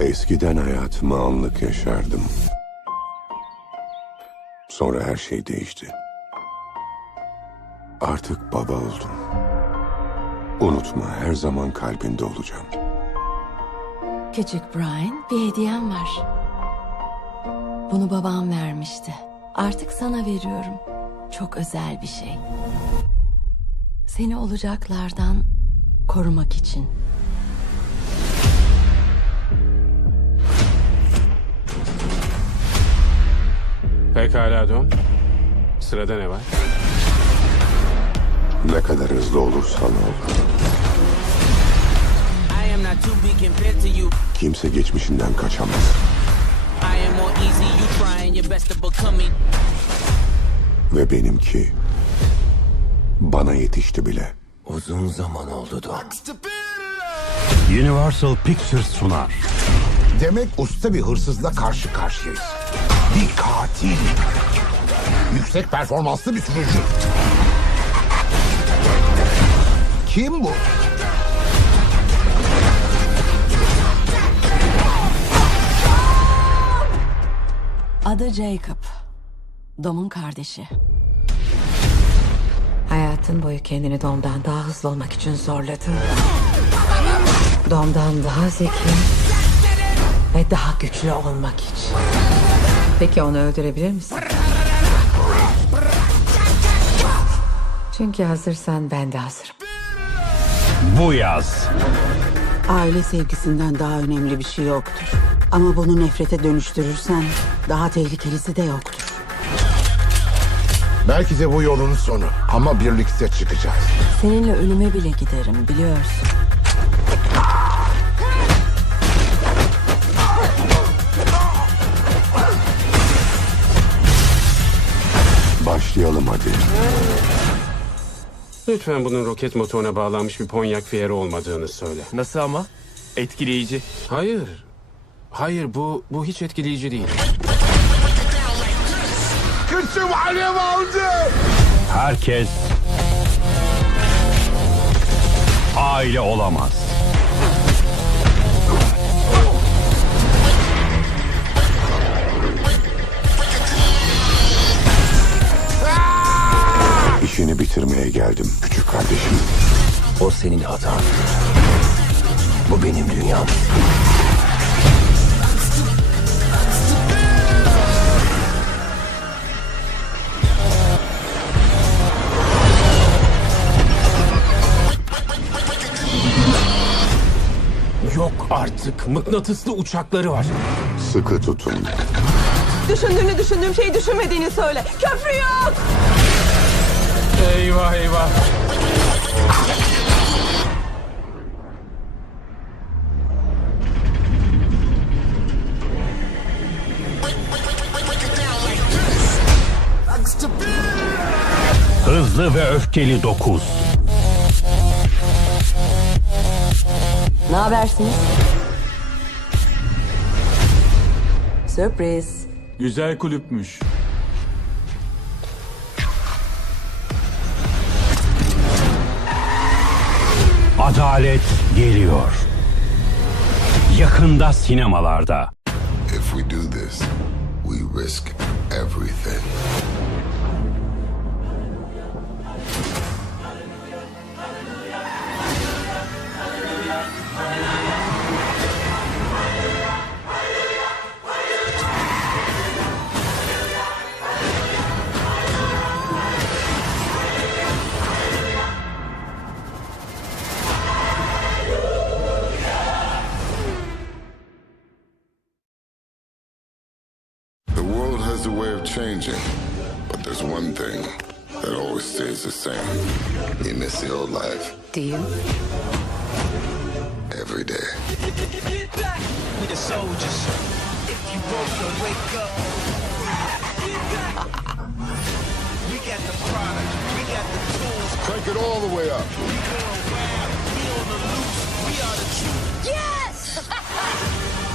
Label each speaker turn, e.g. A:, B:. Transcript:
A: Eskiden hayatımı anlık yaşardım. Sonra her şey değişti. Artık baba oldum. Unutma her zaman kalbinde olacağım.
B: Küçük Brian, bir hediyem var. Bunu babam vermişti. Artık sana veriyorum. Çok özel bir şey. Seni olacaklardan korumak için.
C: Pekala Don. Sırada ne var?
A: Ne kadar hızlı olursan ol.
D: I am not too big compared to you.
A: Kimse geçmişinden kaçamaz.
D: I am more easy. You trying your best to become me.
A: Ve benimki bana yetişti bile.
E: Uzun zaman oldu Don.
F: Universal Pictures sunar.
G: Demek usta bir hırsızla karşı karşıyayız. Bir katil. Yüksek performanslı bir sürücü. Kim bu?
B: Adı Jacob. Dom'un kardeşi.
H: Hayatın boyu kendini Dom'dan daha hızlı olmak için zorladın. Dom'dan daha zeki ve daha güçlü olmak için. Peki onu öldürebilir misin? Çünkü hazırsan ben de hazırım.
F: Bu yaz
I: Aile sevgisinden daha önemli bir şey yoktur. Ama bunu nefrete dönüştürürsen daha tehlikelisi de yoktur.
G: Belki de bu yolun sonu. Ama birlikte çıkacağız.
B: Seninle ölüme bile giderim biliyorsun.
A: Başlayalım hadi.
C: Lütfen bunun roket motoruna bağlanmış bir ponyak fiyeri olmadığını söyle.
E: Nasıl ama? Etkileyici.
C: Hayır. Hayır bu bu hiç etkileyici değil.
G: Kıçım alev aldı.
F: herkes aile olamaz.
A: İşini bitirmeye geldim küçük kardeşim.
E: O senin hatan. Bu benim dünyam.
C: Yok artık. Mıknatıslı uçakları var.
A: Sıkı tutun.
J: Düşündüğünü düşündüğüm şeyi düşünmediğini söyle. Köprü yok.
C: Eyvah eyvah.
F: Hızlı ve öfkeli 9.
B: Ne habersiniz? Sürpriz.
K: Güzel kulüpmüş.
F: Adalet geliyor. Yakında sinemalarda.
A: If we do this, we risk everything.
L: Changing, but there's one thing that always stays the same. You miss the old life
H: Do you?
L: every day.
D: We the soldiers. If you broke, then wake up. we got the product. We got the tools.
L: Crank it all the way up.
D: We on the loose. We are the truth.
J: Yes!